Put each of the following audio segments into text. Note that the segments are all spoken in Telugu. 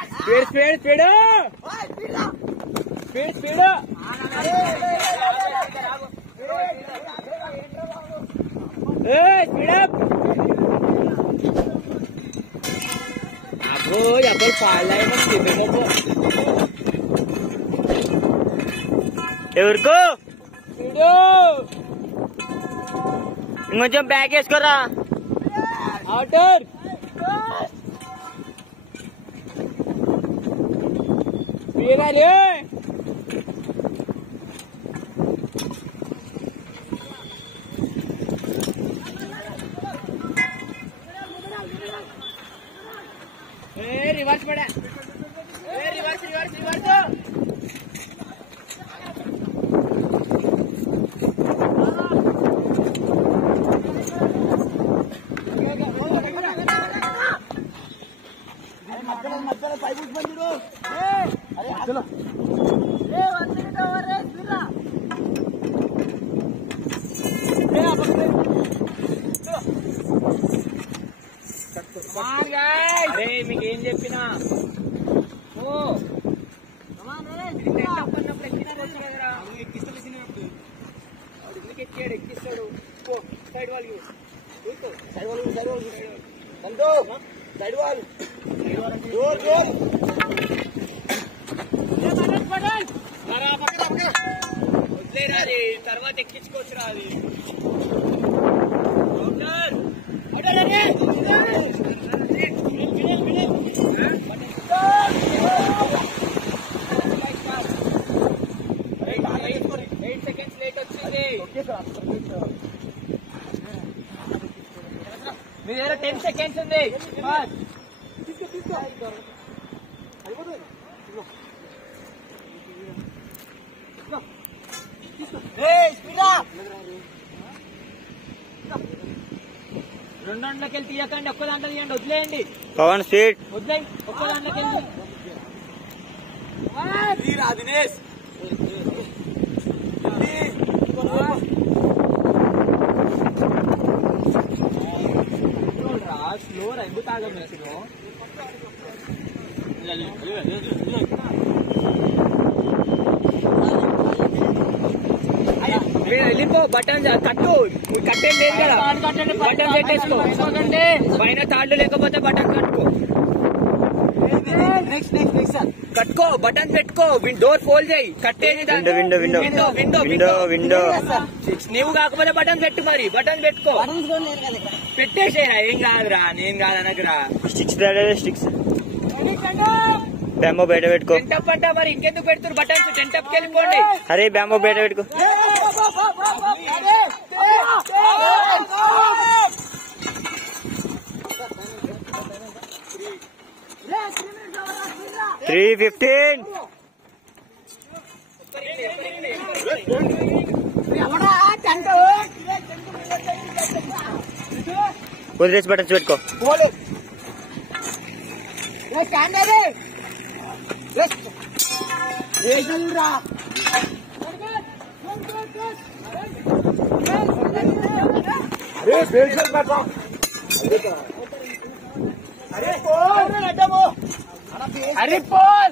Speed speed speed speed speed speed up అబ్బో ఎప్పుడు పాడలేమని ఎవరికో ఇంకొంచెం బ్యాక్ వేసుకోరా అవుటర్ పేరాలి रिवर्स पड़ा रिवर्स रिवर्स रिवर्स चलो అరే మీకు ఏం చెప్పినా ఎక్కిస్తాడు ఎక్కిస్తాడు సైడ్ వాళ్ళు సైడ్ వాళ్ళు సైడ్ వాళ్ళు సైడ్ వాళ్ళు వదిలేరా అది తర్వాత ఎక్కించుకోవచ్చురా అది మీ దగ్గర 10 seconds ఉంది రెండు దాంట్లోకి వెళ్ళి తీయకండి ఒక్క దాంట్లో తీయండి వదిలేయండి పవన్ స్పీడ్ వదిలేయి ఒక్క దాంట్లోకి వెళ్ళి దినేష్ స్లో రైబు తాగం వెళ్ళిపో బటన్ కట్టు కట్టేం లేదు కదా బటన్ పెట్టేసుకో పైన తాళ్ళు లేకపోతే బటన్ కట్టుకో కట్టుకో బటన్ పెట్టుకో డోర్ ఫోల్డ్ చేయి కట్టేది window window window window window నువ్వు కాకపోతే బటన్ పెట్టు మరి బటన్ పెట్టుకో పెట్టేసే ఏం కాదురా నేను కాదు అనకురా స్టిక్స్ స్టిక్స్ బ్యాంబో బయట పెట్టుకో టెంటప్ అంట మరి ఇంకెందుకు పెడుతున్నారు బటన్స్ టెంటప్కి వెళ్ళిపోండి అరే బ్యాంబో బయట పెట్టుకో 3:15 వదిలేసి బటన్స్ పెట్టుకో अरे पोल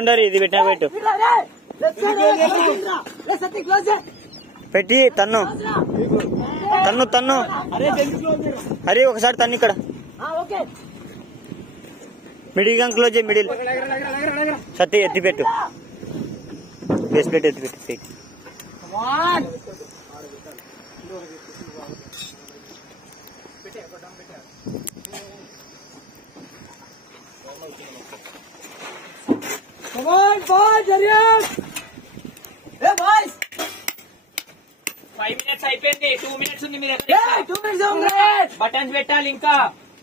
ఉండరి ఇది పెట్టినా పెట్టు పెట్టి తన్ను అరే ఒకసారి తన్ను ఇక్కడ మిడిల్ గా క్లోజ్ చేయి మిడిల్ సత్తి ఎత్తి పెట్టు బేస్ ప్లేట్ ఎత్తి పెట్టు Come on, boys, Darius! Hey, boys! 5 minutes అయిపోయింది 2 minutes ఉంది మీ దగ్గర 2 minutes ఉంది బటన్స్ పెట్టాలి ఇంకా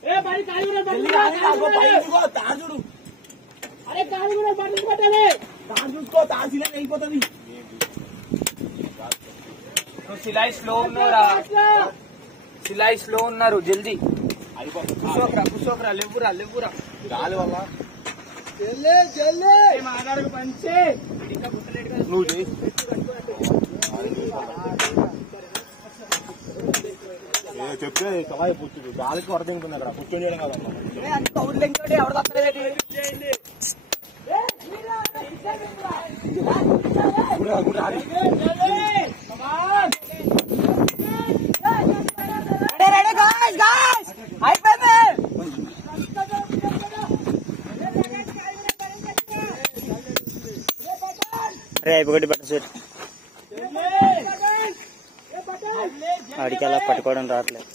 ఏ బడి కాలి కూడా తాజుడు అరే కాలి కూడా బటన్స్ పెట్టాలి తాజుడుకో తాజిలే అయిపోతది సిలై స్లో ఉన్నారు జల్దీ కుసోకరా లేవురా గాలి వల్ల జల్లే మాదారు పంచే ఇంకా గుట్టలేట్ గా నువ్వు చెప్తే సవాయి పుచ్చుడు గాలికి వరద ఇంకుంది అక్కడ కూర్చొని చేయడం కదమ్మా. అరే అయిపోయి బట్టన్ సెట్ ఆడికి అలా పట్టుకోవడం రావట్లేదు.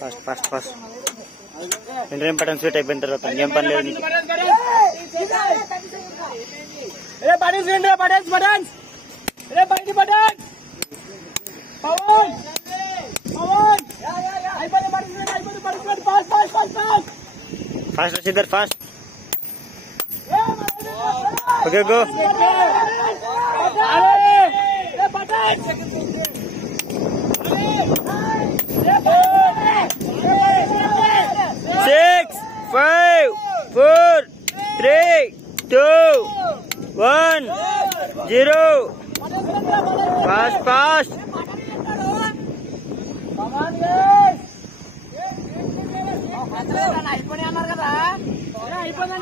ఫాస్ట్ ఫాస్ట్ ఫాస్ట్ ఇంకేం బటన్ స్వీట్ అయిపోయిన తర్వాత ఇంకేం పని లేదు. Fast cider fast. Okay go. 6, 5, 4, 3, 2, 1, 0. Fast, fast. అయిపోయింది.